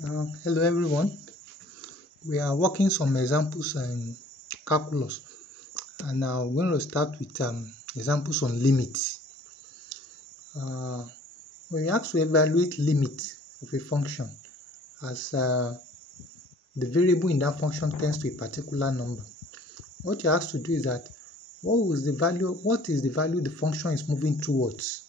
Hello everyone. We are working some examples in calculus, and now we're going to start with examples on limits. When you ask to evaluate limit of a function as the variable in that function tends to a particular number, what you ask to do is that what is the value the function is moving towards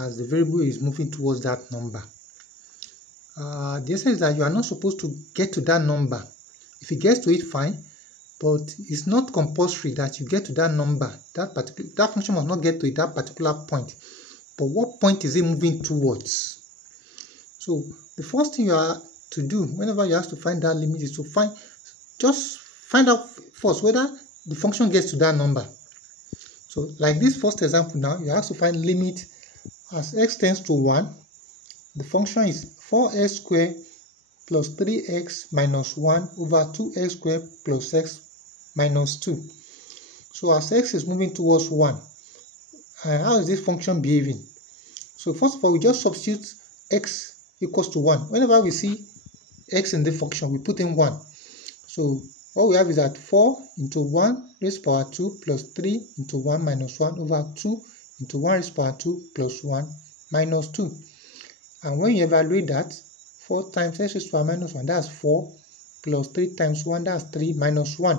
as the variable is moving towards that number. The essence is that you are not supposed to get to that number. If you get to it, fine, but it's not compulsory that you get to that number. That function must not get to that particular point. But what point is it moving towards? So the first thing you are to do whenever you have to find that limit is to find out first whether the function gets to that number. So like this first example now, you have to find limit as x tends to 1. The function is 4x squared plus 3x minus 1 over 2x squared plus x minus 2. So as x is moving towards 1, how is this function behaving? So first of all, we just substitute x equals to 1. Whenever we see x in the function, we put in 1. So what we have is that 4 into 1 raised to power 2 plus 3 into 1 minus 1 over 2 into 1 raised to power 2 plus 1 minus 2. And when you evaluate that, 4 times x raised to power minus 1, that's 4, plus 3 times 1, that's 3, minus 1.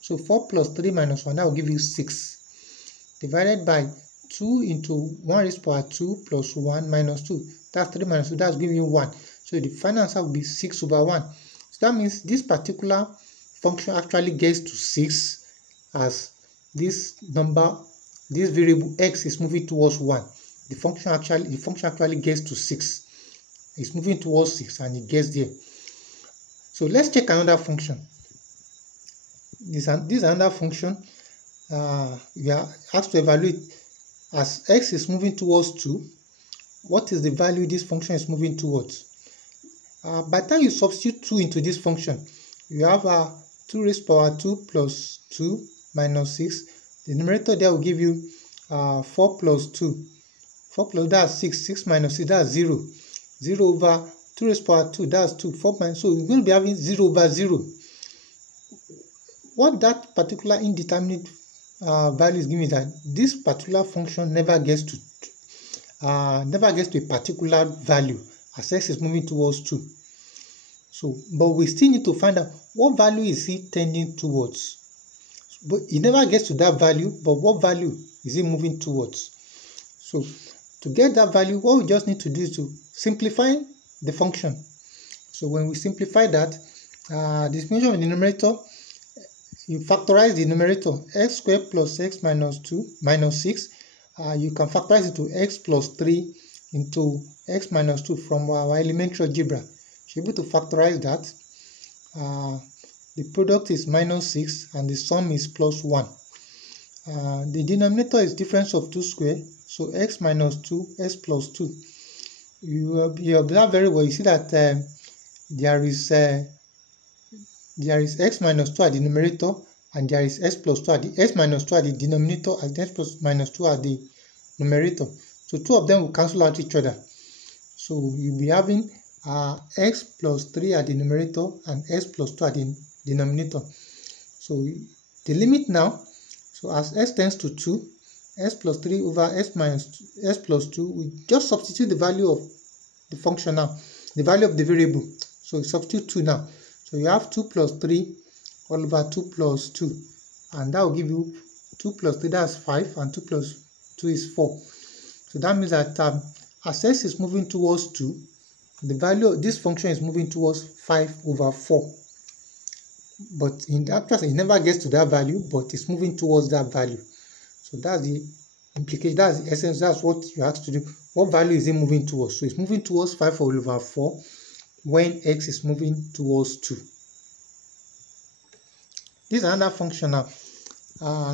So 4 plus 3 minus 1, that will give you 6. Divided by 2 into 1 raised to power 2 plus 1 minus 2, that's 3 minus 2, that's giving you 1. So the final answer will be 6 over 1. So that means this particular function actually gets to 6 as this variable x is moving towards 1. The function actually gets to 6. It's moving towards 6 and it gets there. So let's check another function. This is another function. We are asked to evaluate as x is moving towards 2. What is the value this function is moving towards? By the time you substitute 2 into this function, you have 2 raised to power 2 plus 2 minus 6. The numerator there will give you 4 plus 2. 4 plus that's 6, 6 minus 6, that's 0. 0 over 2 raised to power 2, that's 2. 4 minus, so we're going to be having 0 over 0. What that particular indeterminate value is giving is that this particular function never gets to a particular value as x is moving towards 2. So, but we still need to find out what value is it tending towards. But it never gets to that value, but what value is it moving towards? So to get that value, what we just need to do is to simplify the function. So when we simplify that, the expansion of the numerator, you factorize the numerator, x squared plus x minus 2 minus 6. You can factorize it to x plus 3 into x minus 2 from our elementary algebra. You're able to factorize that. The product is minus 6 and the sum is plus 1. The denominator is difference of 2 squared, so x minus 2, x plus 2. You observe very well, you see that there is x minus 2 at the numerator and there is x plus 2 at the x minus 2 at the denominator and x plus minus 2 at the numerator. So two of them will cancel out each other. So you'll be having x plus 3 at the numerator and x plus 2 at the denominator. So the limit now, so as x tends to 2, x plus 3 over x minus x plus 2, we just substitute the value of the function now, the value of the variable. So we substitute 2 now. So you have 2 plus 3 all over 2 plus 2. And that will give you 2 plus 3, that's 5, and 2 plus 2 is 4. So that means that as x is moving towards 2, the value of this function is moving towards 5 over 4. But in the actual sense, it never gets to that value, but it's moving towards that value. So that's the implication, that's the essence, that's what you have to do. What value is it moving towards? So it's moving towards 5 over 4 when x is moving towards 2. This is another function now.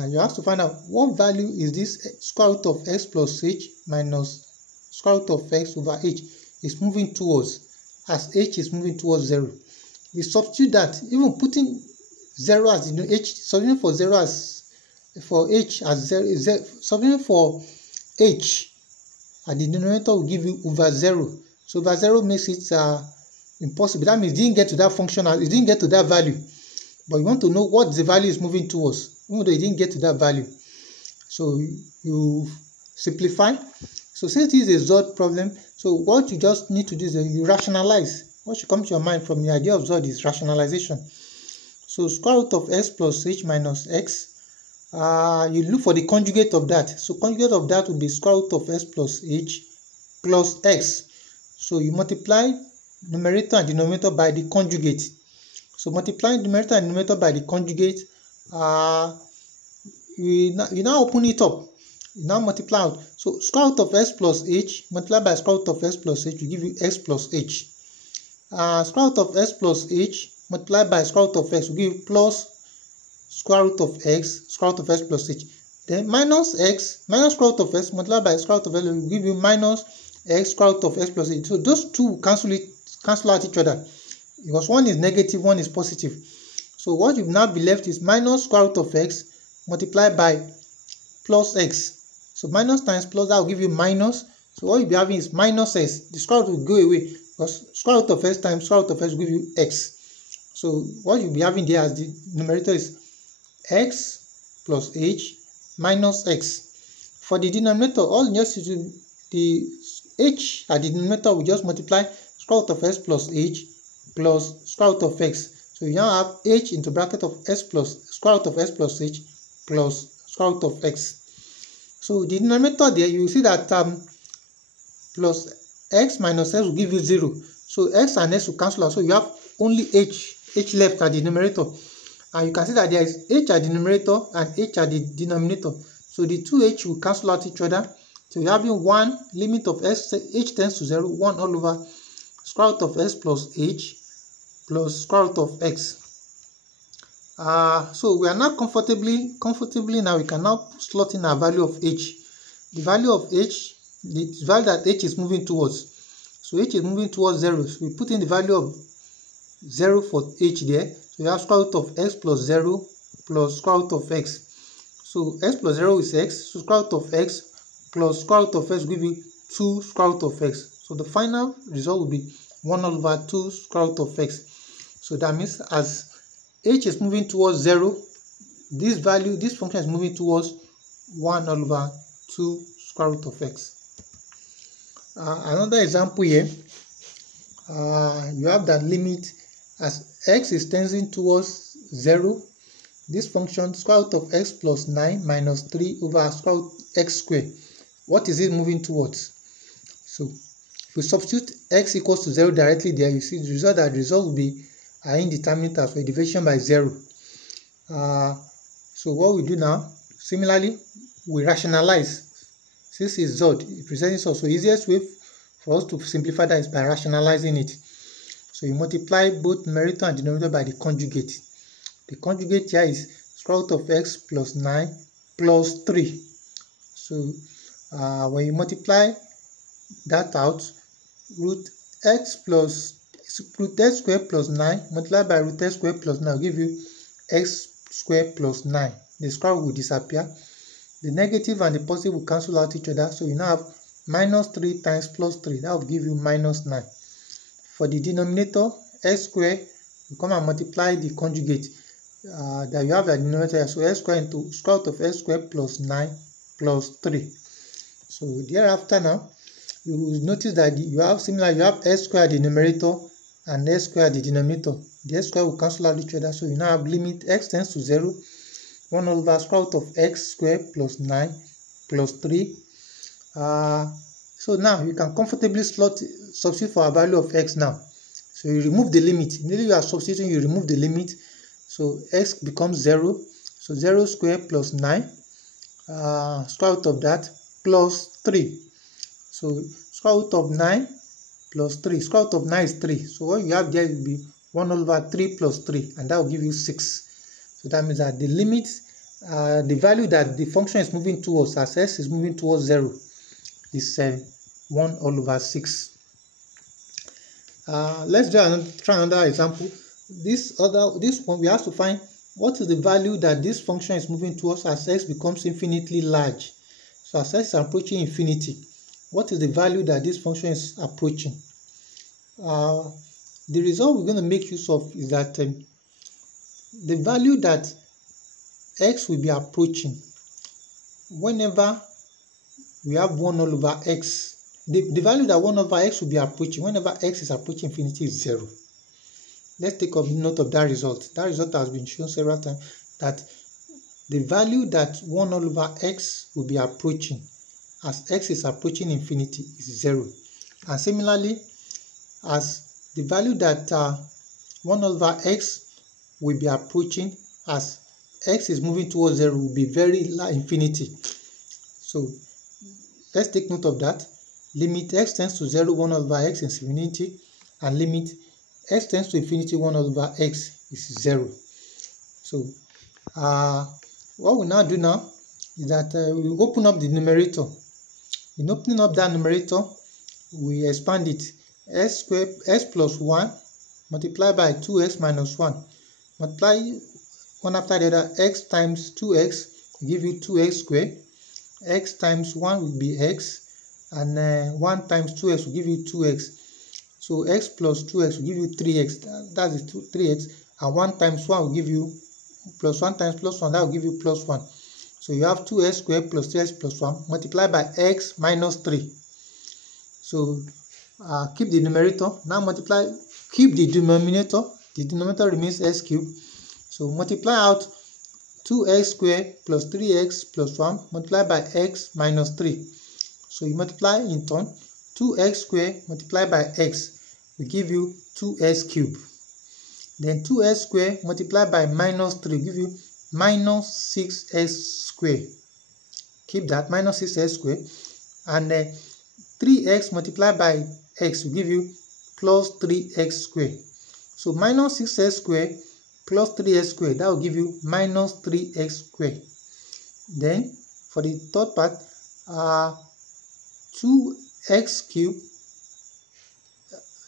You have to find out what value is this square root of x plus h minus square root of x over h is moving towards as h is moving towards 0. We substitute that, even putting 0 as the h, substituting for 0 as for h as 0, substituting for h at the denominator will give you over 0. So over 0 makes it impossible. That means it didn't get to that function, it didn't get to that value. But you want to know what the value is moving towards, even though it didn't get to that value. So you simplify. So since this is a ZOD problem, so what you just need to do is you rationalize. What should come to your mind from the idea of ZOD is rationalization. So square root of x plus h minus x, you look for the conjugate of that. So conjugate of that will be square root of x plus h plus x. So you multiply numerator and denominator by the conjugate. So multiplying numerator and denominator by the conjugate, you now open it up. You now multiply out. So square root of x plus h multiplied by square root of x plus h will give you x plus h. Square root of x plus h multiplied by square root of x will give you plus square root of x, square root of x plus h. Then minus x minus square root of x multiplied by square root of x will give you minus x square root of x plus h. So those two will cancel out each other, because one is negative, one is positive. So what you now be left is minus square root of x multiplied by plus x. So minus times plus, that will give you minus. So what you'll be having is minus x. The square root will go away, because square root of x times square root of x will give you x. So what you'll be having there as the numerator is x plus h minus x. For the denominator, all you just do, the h at the denominator will just multiply square root of x plus h plus square root of x. So you now have h into bracket of s plus square root of s plus h plus square root of x. So the denominator there, you will see that plus x minus x will give you 0. So x and x will cancel out. So you have only h left at the numerator. And you can see that there is h at the numerator and h at the denominator. So the two h will cancel out each other. So you're having 1 limit of h tends to 0, 1 all over square root of s plus h plus square root of x. So we are now comfortably now we can now slot in our value of h. The value of h, the value that h is moving towards. So h is moving towards 0. So we put in the value of 0 for h there. So you have square root of x plus 0 plus square root of x. So x plus 0 is x. So square root of x plus square root of x will give you 2 square root of x. So the final result will be 1 over 2 square root of x. So that means as h is moving towards 0, this function is moving towards 1 over 2 square root of x. Another example here, you have that limit as x is tending towards 0. This function square root of x plus 9 minus 3 over square root x squared. What is it moving towards? So if we substitute x equals to 0 directly there, you see the result will be indeterminate as well, division by 0. So what we do now, similarly, we rationalize. Since it's ZOD, it presents us. So easiest way for us to simplify that is by rationalizing it. So you multiply both numerator and denominator by the conjugate. The conjugate here is square root of x plus 9 plus 3. So when you multiply that out, root x squared plus 9 multiplied by root x squared plus 9 will give you x squared plus 9. The square will disappear. The negative and the positive will cancel out each other. So you now have minus 3 times plus 3. That will give you minus 9. For the denominator, x squared, you come and multiply the conjugate that you have at the denominator. So x squared into square root of x squared plus 9 plus 3. So thereafter now, you will notice that you have x squared at the numerator and x squared at the denominator. The x squared will cancel out each other. So you now have limit x tends to 0, 1 over square root of x squared plus 9 plus 3. So now you can comfortably substitute for a value of x now. So you remove the limit. Immediately you are substituting, you remove the limit. So x becomes 0. So 0 squared plus 9, square root of that plus 3. So square root of 9 plus 3. Square root of 9 is 3. So what you have there will be 1 over 3 plus 3, and that will give you 6. So that means that the limit, the value that the function is moving towards, as x is moving towards 0, is 1 all over 6. Let's try another example. This one we have to find what is the value that this function is moving towards as x becomes infinitely large. So as x is approaching infinity, what is the value that this function is approaching? the result we're going to make use of is that the value that x will be approaching whenever we have 1 all over x, the value that 1 over x will be approaching whenever x is approaching infinity is 0. Let's take note of that result. That result has been shown several times, that the value that 1 all over x will be approaching as x is approaching infinity is 0. And similarly, as the value that 1 over x will be approaching as x is moving towards 0 will be very infinity. So let's take note of that. Limit x tends to 0, 1 over x is infinity, and limit x tends to infinity, 1 over x is 0. So what we now do now is that we open up the numerator. In opening up that numerator, we expand it. X squared, x plus 1 multiplied by 2x minus 1. Multiply one after the other. X times 2x will give you 2x squared. X times 1 will be x, and 1 times 2x will give you 2x. So x plus 2x will give you 3x. That's 3x. And 1 times 1 will give you plus 1 times plus 1. That will give you plus 1. So you have 2x squared plus 3x plus 1 multiplied by x minus 3. So keep the numerator. Now keep the denominator. The denominator remains x cubed. So multiply out 2x squared plus 3x plus 1 multiplied by x minus 3. So you multiply in turn. 2x squared multiplied by x will give you 2x cubed. Then 2x squared multiplied by minus 3 will give you minus 6x squared. Keep that, minus 6x squared. And 3x multiplied by x will give you plus 3x squared. So minus 6x squared plus 3x squared, that will give you minus 3x squared. Then for the third part, 2x cubed.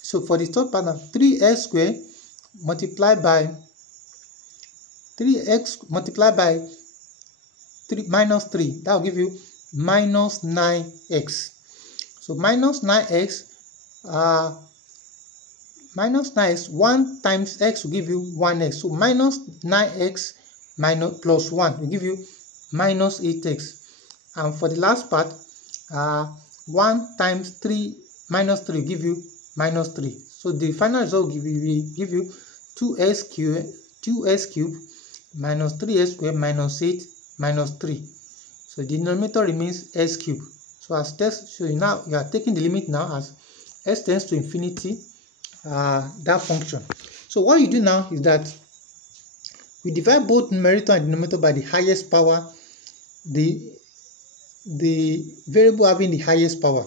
So for the third part, 3x squared multiplied by 3x multiplied by 3 minus 3, that will give you minus 9x. So minus 9x, 1 times x will give you 1x. So minus 9x minus plus 1 will give you minus 8x. And for the last part, 1 times 3 minus 3 will give you minus 3. So the final result will give you 2x cubed minus 3x squared minus 8 minus 3. So the denominator remains x cubed. So as test, so now you are taking the limit now as x tends to infinity, that function. So what you do now is that we divide both numerator and denominator by the highest power, the variable having the highest power,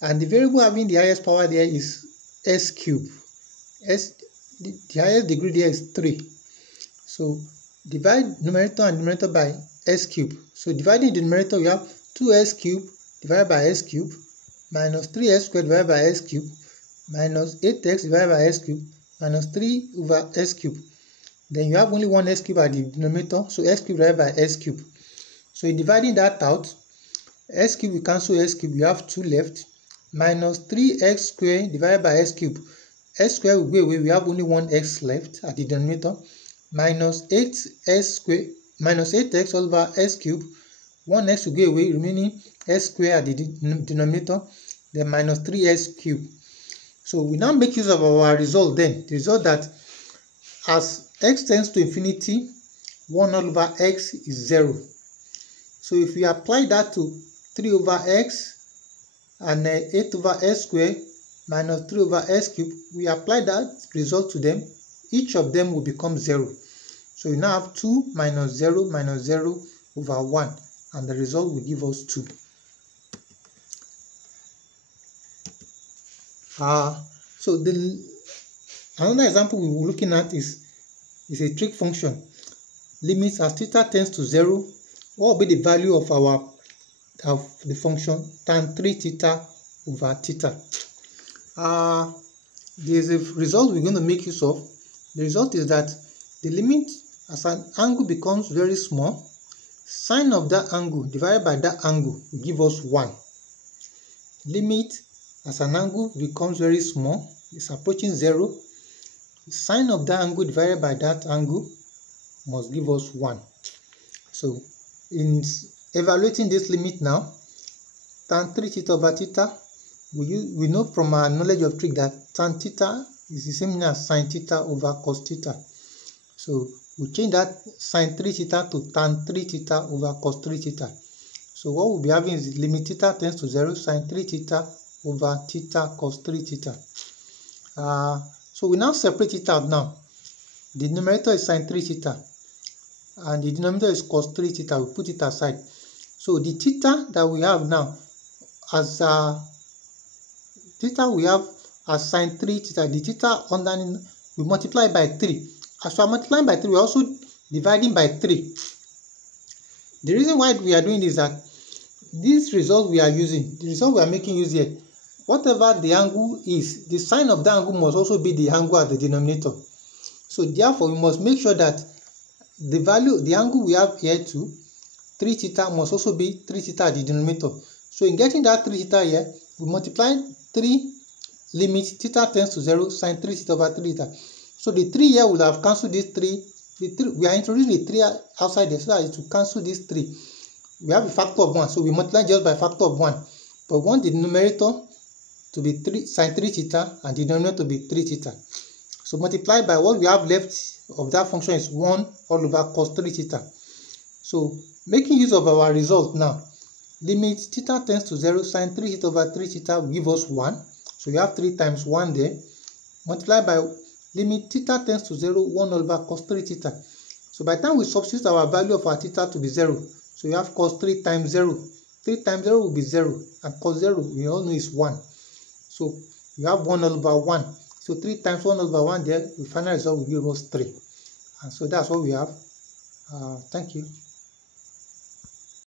and the variable having the highest power there is s cubed. The highest degree there is 3. So divide numerator and denominator by s cubed. So dividing the numerator, we have 2s cubed divided by s cubed minus 3s squared divided by s cubed minus 8x divided by s cubed minus 3 over s cubed. Then you have only one s cubed at the denominator, so s cubed divided by s cubed. So in dividing that out, s cubed we cancel s cubed, you have 2 left, minus 3x squared divided by s cubed. S squared will go away, we have only one x left at the denominator, minus 8s squared minus 8x all over s cubed. One x will go away, remaining s squared at the denominator, then minus 3s cubed. So we now make use of our result then. The result that as x tends to infinity, 1 over x is 0. So if we apply that to 3 over x and 8 over s squared minus 3 over s cubed, we apply that result to them, each of them will become 0. So we now have 2 minus 0 over 1, and the result will give us 2. So another example we were looking at is a trig function. Limits as theta tends to 0. What will be the value of the function tan 3 theta over theta? There is a result we're going to make use of. The result is that the limit as an angle becomes very small, sine of that angle divided by that angle will give us 1. Limit as an angle becomes very small, it's approaching 0, Sine of that angle divided by that angle must give us 1. So in evaluating this limit now, tan 3 theta over theta, we know from our knowledge of trig that tan theta is the same as sine theta over cos theta. So we change that sine 3 theta to tan 3 theta over cos 3 theta. So what we'll be having is limit theta tends to 0, sine 3 theta over theta cos 3 theta. So we now separate it out now. The numerator is sine 3 theta and the denominator is cos 3 theta. We put it aside. So the theta that we have now as theta we have as sine 3 theta. The theta underneath we multiply by 3. As we are multiplying by 3, we are also dividing by 3. The reason why we are doing this is that this result we are using, the result we are making use here, whatever the angle is, the sine of the angle must also be the angle at the denominator. So therefore, we must make sure that the value, the angle we have here to 3 theta must also be 3 theta at the denominator. So in getting that 3 theta here, we multiply 3 limit theta tends to 0 sine 3 theta over 3 theta. So the 3 here will have cancelled this 3. We are introducing the 3 outside there so that it will cancel this 3. We have a factor of 1, so we multiply just by factor of 1. But we want the numerator to be 3 sine 3 theta and the denominator to be 3 theta. So multiply by what we have left of that function is 1 all over cos 3 theta. So making use of our result now, limit theta tends to 0, sine 3 theta over 3 theta will give us 1. So we have 3 times 1 there. Multiply by limit theta tends to 0, 1 over cos 3 theta. So by the time we substitute our value of our theta to be 0, so we have cos 3 times 0. 3 times 0 will be 0, and cos 0 we all know is 1. So we have 1 over 1. So 3 times 1 over 1 there, the final result will give us 3. And so that's what we have. Thank you.